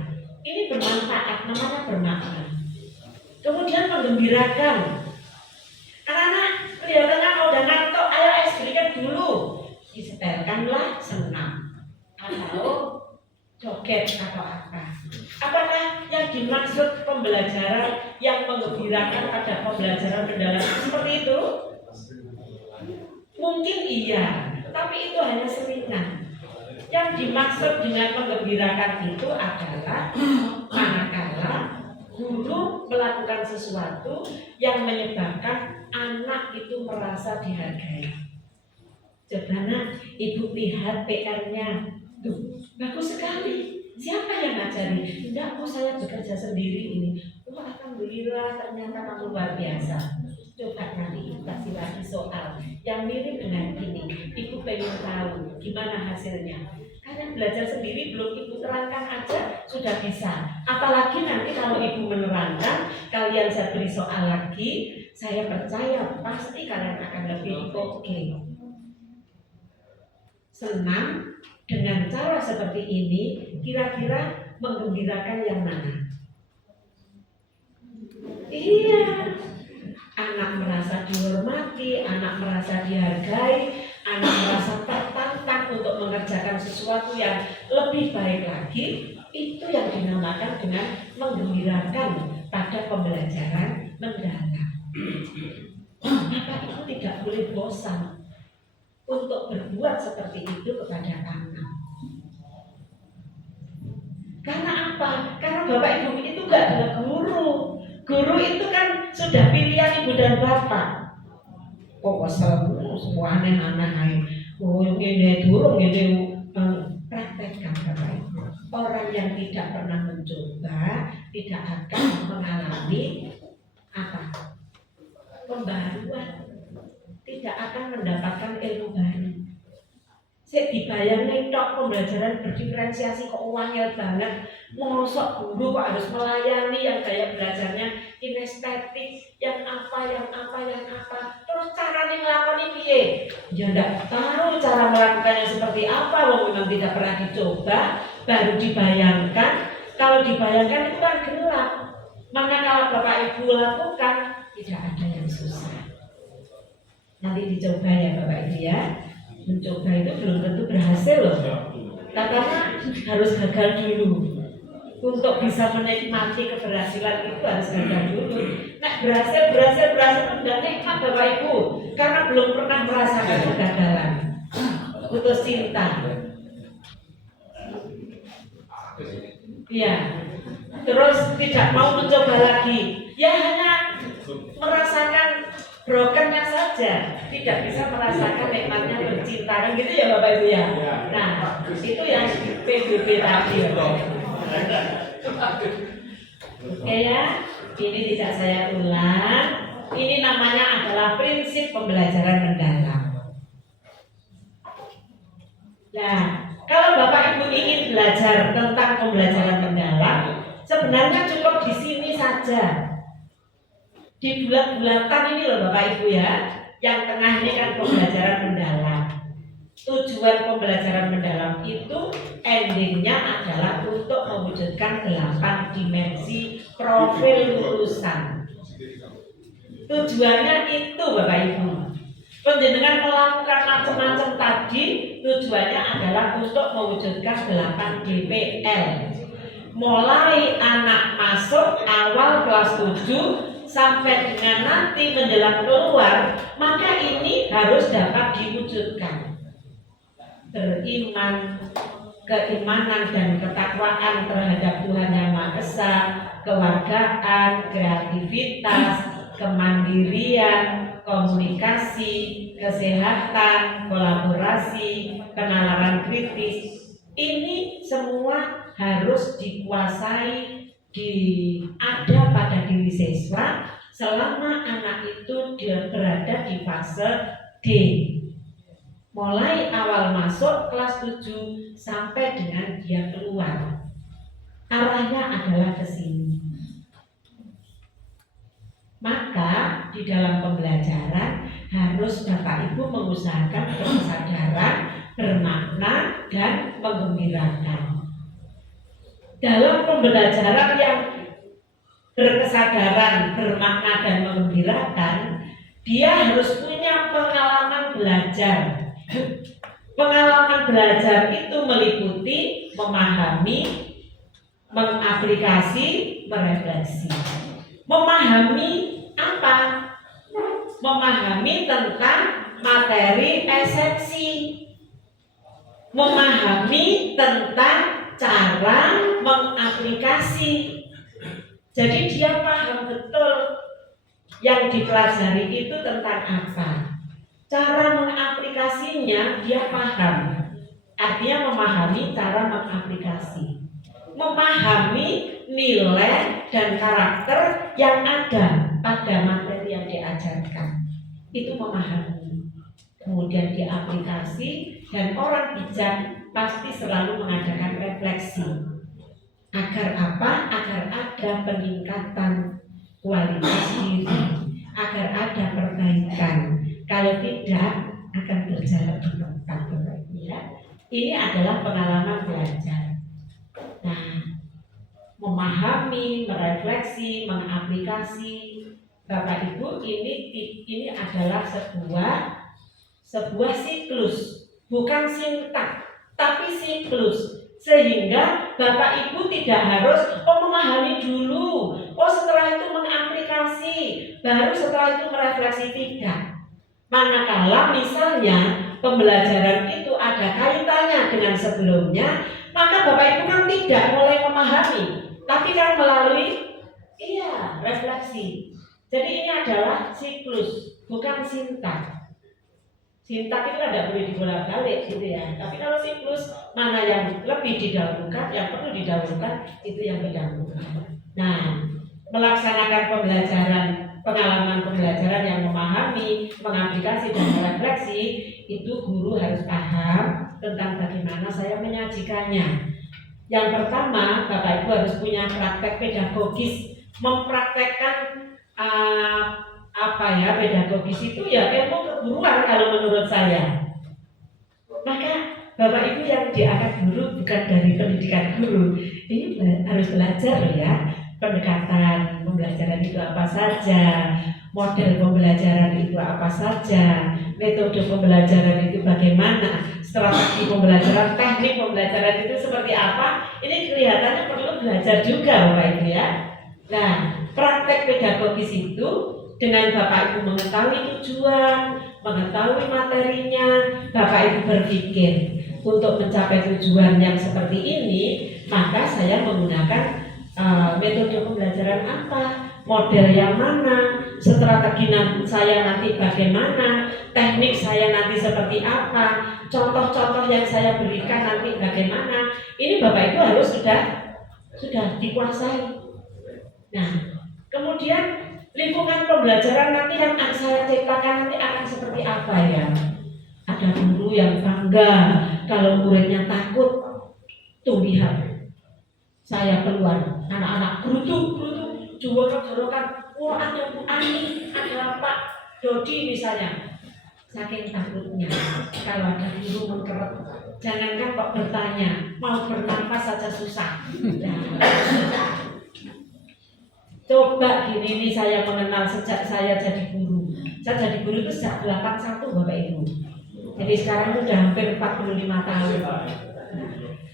ini bermanfaat, namanya bermakna. Kemudian menggembirakan. Anak-anak kelihatannya udah ngantuk, ayo es berikan dulu. Disetelkanlah senam atau joget atau apa. Apakah yang dimaksud pembelajaran yang menggembirakan pada pembelajaran mendalam seperti itu? Mungkin iya, tapi itu hanya selingan. Yang dimaksud dengan menggembirakan itu adalah manakala guru melakukan sesuatu yang menyebabkan anak itu merasa dihargai. Coba nak, Ibu lihat PR-nya. Tuh, bagus sekali. Siapa yang ngajari? Enggak, Bu, saya bekerja sendiri ini. Oh, alhamdulillah, ternyata kamu luar biasa. Coba nanti kasih lagi soal yang mirip dengan ini. Ibu pengen tahu gimana hasilnya. Karena belajar sendiri belum Ibu terangkan aja sudah bisa. Apalagi nanti kalau Ibu menerangkan, kalian saya beri soal lagi, saya percaya pasti kalian akan lebih oke. Senang dengan cara seperti ini, kira-kira menggembirakan yang mana? Iya, anak merasa dihormati, anak merasa dihargai, anak merasa tertantang untuk mengerjakan sesuatu yang lebih baik lagi. Itu yang dinamakan dengan menggembirakan pada pembelajaran mendalam. Maka itu tidak boleh bosan untuk berbuat seperti itu kepada anak. Karena apa? Karena Bapak Ibu itu gak ada guru. Guru itu kan sudah pilihan Ibu dan Bapak. Oh, semua aneh-aneh. Oh, ini durung ini praktekkan Bapak Ibu. Orang yang tidak pernah mencoba tidak akan mengalami apa? Pembaruan. Tidak akan mendapatkan ilmu baru. Saya dibayangin tok pembelajaran berdiferensiasi kok wangel banget. Mosok guru kok harus melayani yang gaya belajarnya kinestetik, yang apa. Terus caranya ngelakoni piye? Ya enggak tahu cara melakukannya seperti apa, wong memang tidak pernah dicoba, baru dibayangkan. Kalau dibayangkan itu kan gelap. Maka kalau Bapak Ibu lakukan, tidak ada yang susah. Nanti dicoba ya Bapak Ibu ya. Mencoba itu belum tentu berhasil loh. Katanya harus gagal dulu. Untuk bisa menikmati keberhasilan itu harus gagal dulu. Nah berhasil udah nikmat Bapak Ibu. Karena belum pernah merasakan kegagalan. Putus cinta. Iya. Terus tidak mau mencoba lagi. Ya hanya merasakan brokennya saja. saja, tidak bisa merasakan nikmatnya bercinta, kan gitu ya Bapak Ibu ya. Nah, itu yang PBB tadi. Oke ya, ini tidak saya ulang. Ini namanya adalah prinsip pembelajaran mendalam. Nah, kalau Bapak Ibu ingin belajar tentang pembelajaran mendalam, sebenarnya cukup di sini saja. Di bulat-bulatan ini loh Bapak Ibu ya, yang tengah ini kan pembelajaran mendalam. Tujuan pembelajaran mendalam itu endingnya adalah untuk mewujudkan 8 dimensi profil lulusan. Tujuannya itu Bapak Ibu. Penjenengan melakukan macam-macam tadi, tujuannya adalah untuk mewujudkan 8 DPL. Mulai anak masuk awal kelas 7 sampai dengan nanti menjelang keluar, maka ini harus dapat diwujudkan. Beriman, keimanan dan ketakwaan terhadap Tuhan Yang Maha Esa, kewargaan, kreativitas, kemandirian, komunikasi, kesehatan, kolaborasi, penalaran kritis. Ini semua harus dikuasai, ada pada diri siswa selama anak itu dia berada di fase D, mulai awal masuk kelas 7 sampai dengan dia keluar. Arahnya adalah ke sini. Maka di dalam pembelajaran harus Bapak Ibu mengusahakan kesadaran, bermakna dan menggembirakan. Dalam pembelajaran yang berkesadaran, bermakna dan menggembirakan, dia harus punya pengalaman belajar. Pengalaman belajar itu meliputi memahami, mengaplikasi, merefleksi. Memahami apa? Memahami tentang materi esensi. Memahami tentang cara mengaplikasi. Jadi dia paham betul yang dipelajari itu tentang apa. Cara mengaplikasinya dia paham. Artinya memahami cara mengaplikasi. Memahami nilai dan karakter yang ada pada materi yang diajarkan. Itu memahami. Kemudian diaplikasi, dan orang bijak pasti selalu mengadakan refleksi. Agar apa? Agar ada peningkatan kualitas diri, agar ada perbaikan. Kalau tidak, akan berjalan di tempat. Ya. Ini adalah pengalaman belajar. Nah, memahami, merefleksi, mengaplikasi. Bapak Ibu, ini adalah sebuah siklus, bukan sintak, tapi siklus. Sehingga Bapak Ibu tidak harus memahami dulu, setelah itu mengaplikasi, baru setelah itu merefleksi, tidak. Manakala misalnya pembelajaran itu ada kaitannya dengan sebelumnya, maka Bapak Ibu kan tidak mulai memahami, tapi kan melalui refleksi. Jadi ini adalah siklus, bukan sintak. Sintak itu tidak boleh dibolak-balik gitu ya. Tapi kalau siklus, mana yang lebih didahulukan, yang perlu didahulukan, itu yang didahulukan. Nah, melaksanakan pengalaman pembelajaran yang memahami, mengaplikasi dan merefleksi, itu guru harus paham tentang bagaimana saya menyajikannya. Yang pertama, Bapak Ibu harus punya praktek pedagogis, mempraktekkan pedagogis itu ya ilmu keguruan kalau menurut saya. Maka Bapak Ibu yang diangkat guru bukan dari pendidikan guru, ini harus belajar ya. Pendekatan pembelajaran itu apa saja, model pembelajaran itu apa saja, metode pembelajaran itu bagaimana, strategi pembelajaran, teknik pembelajaran itu seperti apa. Ini kelihatannya perlu belajar juga Bapak Ibu ya. Nah, praktek pedagogis itu dengan Bapak Ibu mengetahui tujuan, mengetahui materinya, Bapak Ibu berpikir untuk mencapai tujuan yang seperti ini, maka saya menggunakan metode pembelajaran apa? model yang mana, strategi saya nanti bagaimana, teknik saya nanti seperti apa, contoh-contoh yang saya berikan nanti bagaimana. Ini Bapak Ibu harus sudah dikuasai. Nah, kemudian lingkungan pembelajaran nanti yang akan saya ciptakan nanti akan seperti apa ya? Ada guru yang bangga kalau muridnya takut. Tuh lihat, saya keluar, anak-anak gerutu, jorok-jorokan, wah ada Bu Ani, ada Pak Dodi misalnya. Saking takutnya, kalau ada guru mengkeret, jangankan kok bertanya, mau bernafas saja susah. Coba gini nih, saya mengenal sejak saya jadi guru. Saya jadi guru itu sejak 81 Bapak Ibu. Jadi sekarang sudah hampir 45 tahun.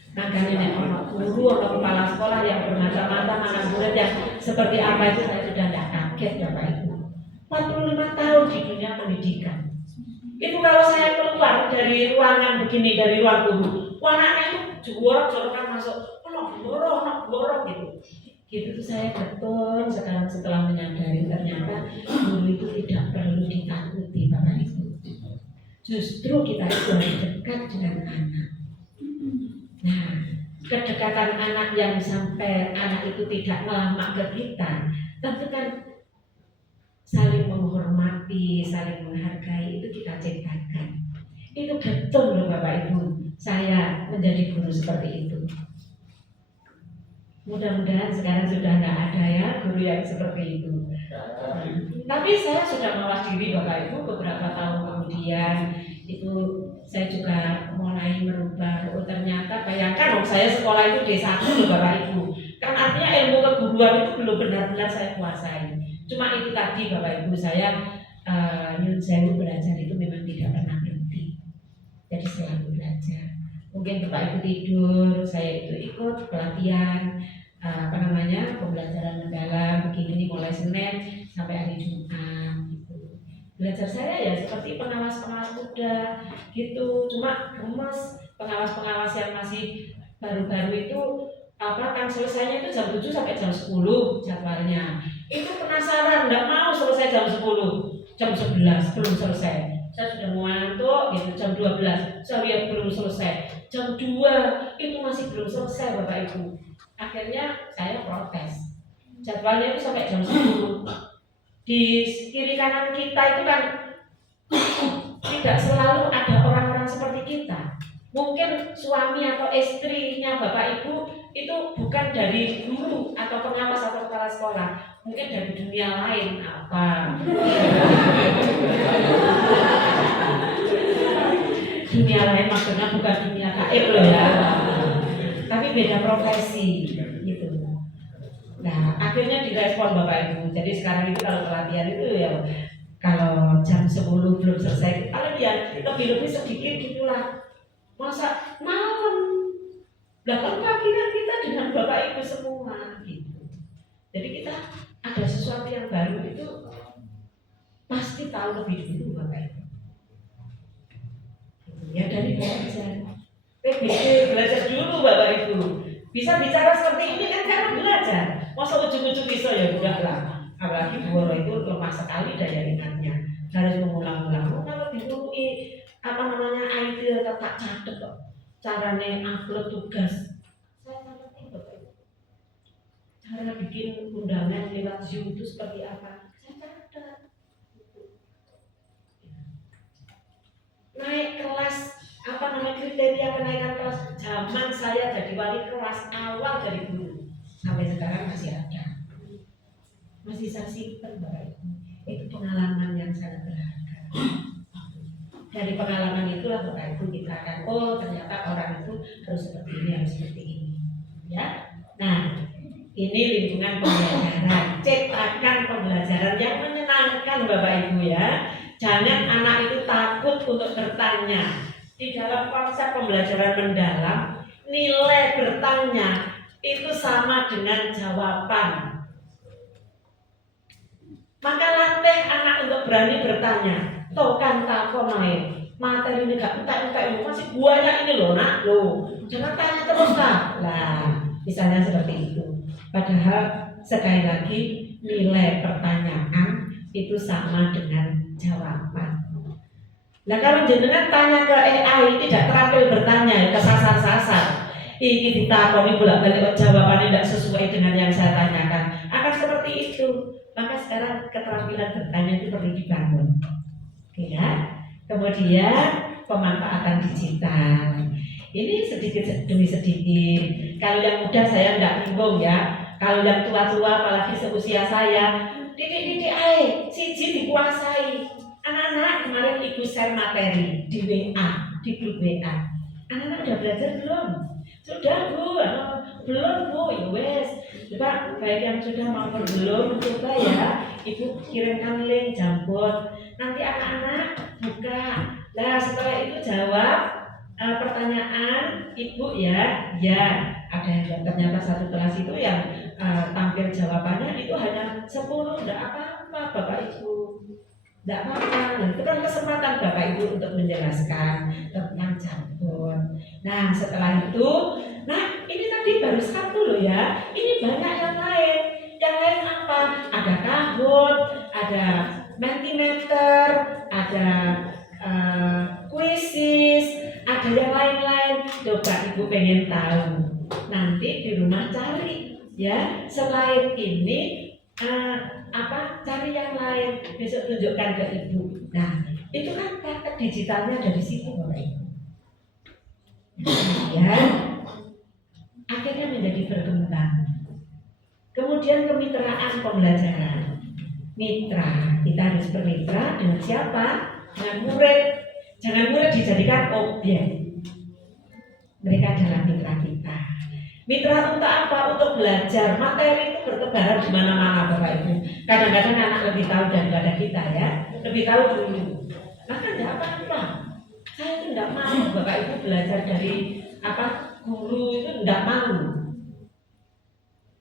Makanya nek ono guru atau kepala sekolah yang bermacam-macam anak murid yang seperti apa itu saya sudah tidak kaget Bapak Ibu. 45 tahun di dunia pendidikan. Itu kalau saya keluar dari ruangan begini, dari ruang guru, anaknya itu jorok-jorokan masuk, borok gitu. Gitu tuh saya betul sekarang setelah menyadari ternyata guru itu tidak perlu ditakuti Bapak Ibu. Justru kita itu harus dekat dengan anak. Nah, kedekatan anak yang sampai anak itu tidak ngelamak ke kita, tentu kan saling menghormati, saling menghargai itu kita ciptakan. Itu betul loh Bapak Ibu. Saya menjadi guru seperti itu. Mudah-mudahan sekarang sudah tidak ada ya guru yang seperti itu. Tapi saya sudah mawas diri Bapak Ibu beberapa tahun kemudian itu saya juga mulai merubah. Oh ternyata bayangkan saya sekolah itu D1 loh Bapak Ibu. Kan artinya ilmu keguruan itu belum benar-benar saya kuasai. Cuma itu tadi Bapak Ibu, saya nyun sewu belajar itu memang tidak pernah berhenti. Jadi selalu belajar. Mungkin Bapak Ibu tidur, saya itu ikut pelatihan pembelajaran mendalam begini mulai Senin sampai hari Jumat gitu. Belajar saya ya seperti pengawas-pengawas muda gitu, cuma gemes pengawas-pengawas yang masih baru-baru itu kan selesainya itu jam 7 sampai jam 10 jadwalnya. Itu penasaran, nggak mau selesai jam 10, jam 11 belum selesai. Saya sudah mau ngantuk gitu, jam 12 saya belum selesai, jam 2 itu masih belum selesai Bapak Ibu. Akhirnya saya protes. Jadwalnya itu sampai jam 10. Di kiri kanan kita itu kan tidak selalu ada orang-orang seperti kita. Mungkin suami atau istrinya Bapak Ibu itu bukan dari guru atau pengawas atau kepala sekolah, mungkin dari dunia lain apa. Dunia lain maksudnya bukan dunia gaib loh ya. Tapi beda profesi gitu. Nah, akhirnya direspon Bapak Ibu. Jadi sekarang itu kalau pelatihan itu ya kalau jam 10 belum selesai, kalau dia lebih sedikit gitulah. Masa malam. Belakang pagi kan kita dengan Bapak Ibu semua gitu. Jadi kita ada sesuatu yang baru itu pasti tahu lebih dulu Bapak Ibu. Ya dari belajar. PBB belajar dulu Bapak Ibu. Bisa bicara seperti ini kan karena belajar. Masa ujung-ujung bisa ya udah lah. Apalagi guru itu lemah sekali daya ingatnya. Harus mengulang-ulang. Kalau diberi IT tak catet kok. Caranya upload tugas. Saya ngerti Bapak Ibu. Cara bikin undangan lewat Zoom itu seperti apa? Saya catat. Naik kelas kriteria kenaikan kelas zaman saya jadi wali kelas awal dari guru sampai sekarang masih ada, masih saya simpen Bapak Ibu. Itu pengalaman yang sangat berharga. Dari pengalaman itulah Bapak Ibu kita akan ternyata orang itu harus seperti ini, harus seperti ini ya. Nah ini lingkungan pembelajaran, ciptakan pembelajaran yang menyenangkan Bapak Ibu ya. Jangan anak itu takut untuk bertanya. Di dalam konsep pembelajaran mendalam, nilai bertanya itu sama dengan jawaban. Maka latih anak untuk berani bertanya. Tokan takon naik. Materi ini gak entek-entek masih banyak ini loh nak loh. Jangan tanya terus nak. Lah, misalnya seperti itu. Padahal sekali lagi nilai pertanyaan itu sama dengan jawaban. Nah kalau jenengan tanya ke AI tidak terampil bertanya, kesasar-sasar, ini ditakoni bolak-balik jawabannya tidak sesuai dengan yang saya tanyakan, akan seperti itu. Maka sekarang keterampilan bertanya itu perlu dibangun. Oke ya. Kemudian pemanfaatan digital. Ini sedikit demi sedikit. Kalau yang muda saya tidak bingung ya. Kalau yang tua-tua apalagi seusia saya, didik-didik ae, siji dikuasai. Anak-anak kemarin ibu share materi di WA, di grup WA. Anak-anak udah belajar belum? Sudah bu, belum bu, ya wes. Coba baik yang sudah maupun belum, coba ya, ibu kirimkan link Jambot. Nanti anak-anak buka. Nah setelah itu jawab pertanyaan ibu ya, ya. Ada yang ternyata satu kelas itu yang tampil jawabannya itu hanya 10, tidak apa-apa Bapak Ibu, tidak apa-apa. Nah, itu kan kesempatan Bapak Ibu untuk menjelaskan tentang Jambon. Nah setelah itu, nah ini tadi baru satu loh ya, ini banyak yang lain. Yang lain apa? Ada Kahoot, ada Mentimeter, ada Quizzes, ada yang lain-lain. Coba Ibu pengen tahu, nanti di rumah cari ya. Selain ini cari yang lain, besok tunjukkan ke Ibu. Nah itu kan praktek digitalnya ada di situ Bapak Ibu. Ya, akhirnya menjadi berkembang. Kemudian kemitraan pembelajaran. Mitra, kita harus bermitra dengan siapa? Dengan murid. Jangan murid dijadikan objek. Mereka adalah mitra kita. Mitra untuk apa? Untuk belajar. Materi itu bertebaran di mana-mana Bapak Ibu. Kadang-kadang anak lebih tahu daripada kita ya. Lebih tahu dulu. Maka tidak apa-apa. Saya itu tidak mau Bapak Ibu belajar dari guru itu tidak mau.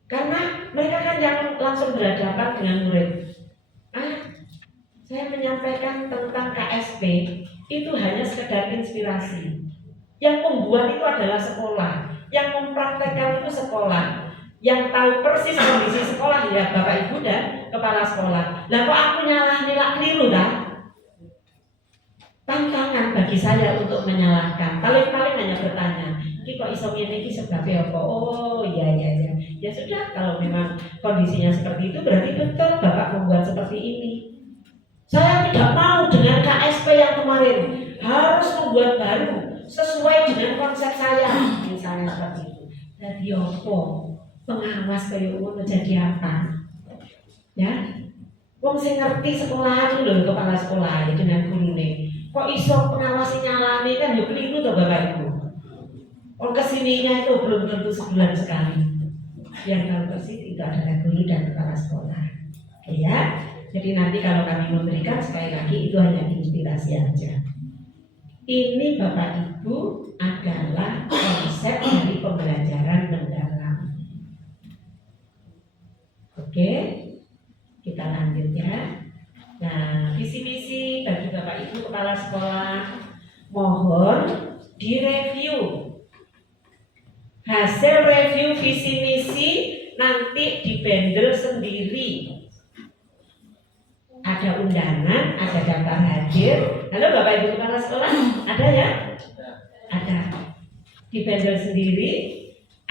Karena mereka kan yang langsung berhadapan dengan murid. Saya menyampaikan tentang KSP itu hanya sekedar inspirasi. Yang membuat itu adalah sekolah, yang mempraktekkan itu sekolah, yang tahu persis kondisi sekolah ya Bapak Ibu dan kepala sekolah. Lah kok aku nyalahin keliru kan? Tantangan bagi saya untuk menyalahkan. Paling-paling hanya bertanya, ini kok iso ngene iki sebabnya apa? Oh iya. Ya sudah, kalau memang kondisinya seperti itu berarti betul Bapak membuat seperti ini. Saya tidak mau dengan KSP yang kemarin, harus membuat baru sesuai dengan konsep saya, misalnya seperti itu. Jadi apa? Pengawas kayak umum menjadi apa? Ya, wong sing ngerti sekolahan lho kepala sekolah dengan gurune. Kok iso pengawasi nyalani kan ya keliru toh Bapak Ibu. Orang kesininya itu belum tentu sebulan sekali. Yang tahu persis itu adalah guru dan kepala sekolah. Oke ya. Jadi nanti kalau kami memberikan sekali lagi itu hanya inspirasi aja. Ini Bapak Ibu adalah konsep dari pembelajaran mendalam. Oke, kita lanjut ya. Nah, visi misi bagi Bapak Ibu kepala sekolah mohon direview. Hasil review visi misi nanti dibandel sendiri. Ada undangan, ada daftar hadir. Halo Bapak Ibu kepala sekolah, ada ya? Ada. Dibandel sendiri,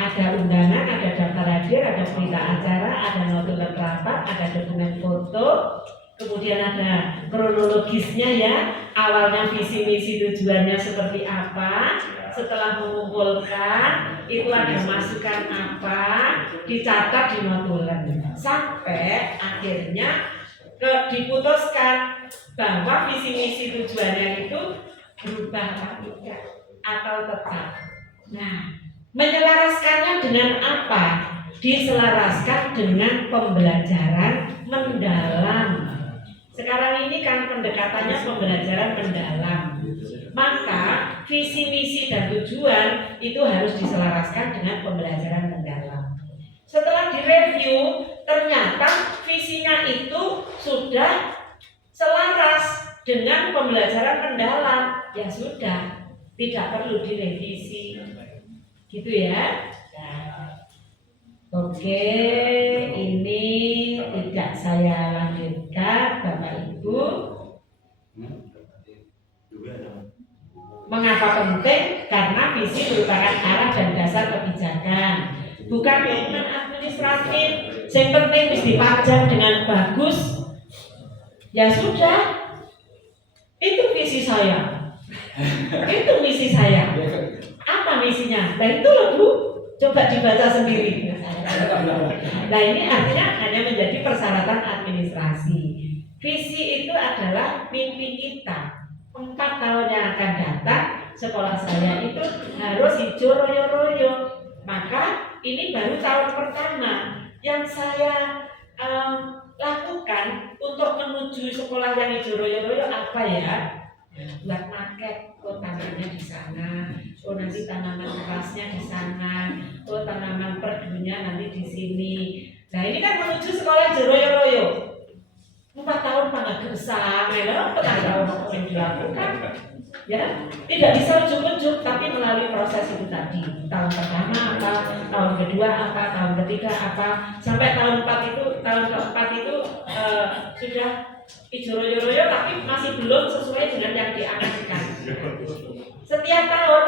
ada undangan, ada daftar hadir, ada berita acara, ada notulen rapat, ada dokumen foto, kemudian ada kronologisnya ya. Awalnya visi misi tujuannya seperti apa, setelah mengumpulkan itu ada masukan apa, dicatat di notulen sampai akhirnya diputuskan bahwa visi misi tujuannya itu berubah apa tidak atau tetap. Nah, menyelaraskannya dengan apa? Diselaraskan dengan pembelajaran mendalam. Sekarang ini kan pendekatannya pembelajaran mendalam. Maka visi misi dan tujuan itu harus diselaraskan dengan pembelajaran mendalam. Setelah direview, ternyata visinya itu sudah selaras dengan pembelajaran mendalam. Ya sudah, tidak perlu direvisi. Gitu ya. Nah, oke, ini tidak saya lanjutkan, Bapak Ibu. Mengapa penting? Karena visi merupakan arah dan dasar kebijakan, bukan dokumen administratif. Yang penting mesti dipajang dengan bagus. Ya sudah, itu visi saya, itu misi saya. Apa misinya? Nah itu loh Bu, coba dibaca sendiri. Nah ini artinya hanya menjadi persyaratan administrasi. Visi itu adalah mimpi kita. 4 tahun yang akan datang, sekolah saya itu harus hijau royo-royo. Maka ini baru tahun pertama yang saya lakukan untuk menuju sekolah yang hijau royo-royo apa ya? Buat market, oh tanamannya di sana, oh nanti tanaman kerasnya di sana, oh tanaman perdunya nanti di sini. Nah ini kan menuju sekolah jeroyo-royo. 4 tahun sangat gersang, ya, 4 tahun yang dilakukan, ya tidak bisa ujuk-ujuk, tapi melalui proses itu tadi. Tahun pertama apa, tahun kedua apa, tahun ketiga apa, sampai tahun keempat itu sudah hijau royo-royo, tapi masih belum sesuai dengan yang diangankan. Setiap tahun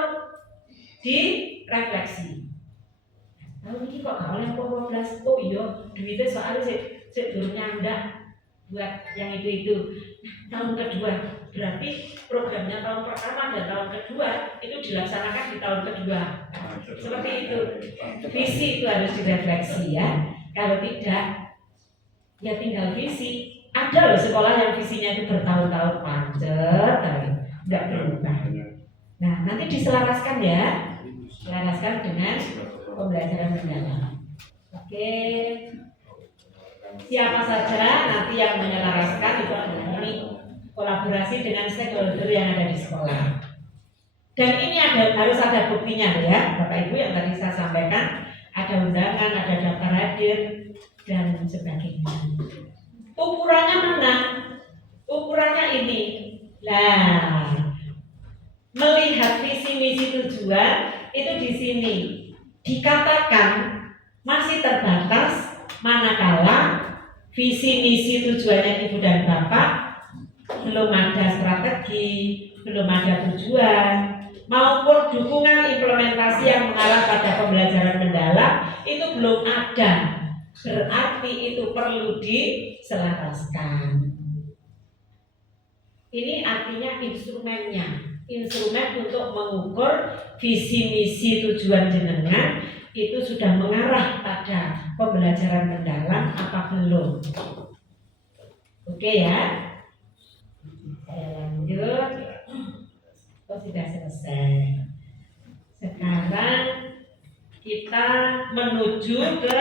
direfleksi. Tahun ini kok gak oleh 15? Oh iya, duitnya soalnya saya belum nyandak buat yang itu. Tahun kedua, berarti programnya tahun pertama dan tahun kedua itu dilaksanakan di tahun kedua. Seperti itu. Visi itu harus direfleksi ya. Kalau tidak, ya tinggal visi. Ada loh sekolah yang visinya itu bertahun-tahun pancet, tapi nggak berubah. Nah, nanti diselaraskan ya, selaraskan dengan pembelajaran mendalam. Oke, siapa saja nanti yang menyelaraskan itu adalah kolaborasi dengan stakeholder yang ada di sekolah. Dan ini harus ada buktinya ya, Bapak Ibu yang tadi saya sampaikan, ada undangan, ada daftar hadir dan sebagainya. Ukurannya mana? Ukurannya ini. Nah, melihat visi misi tujuan itu di sini dikatakan masih terbatas manakala visi misi tujuannya Ibu dan Bapak belum ada strategi, belum ada tujuan, maupun dukungan implementasi yang mengarah pada pembelajaran mendalam itu belum ada. Berarti itu perlu diselaraskan. Ini artinya instrumennya, instrumen untuk mengukur visi misi tujuan jenengan itu sudah mengarah pada pembelajaran mendalam apa belum. Oke ya, saya lanjut. Oh sudah selesai. Sekarang kita menuju ke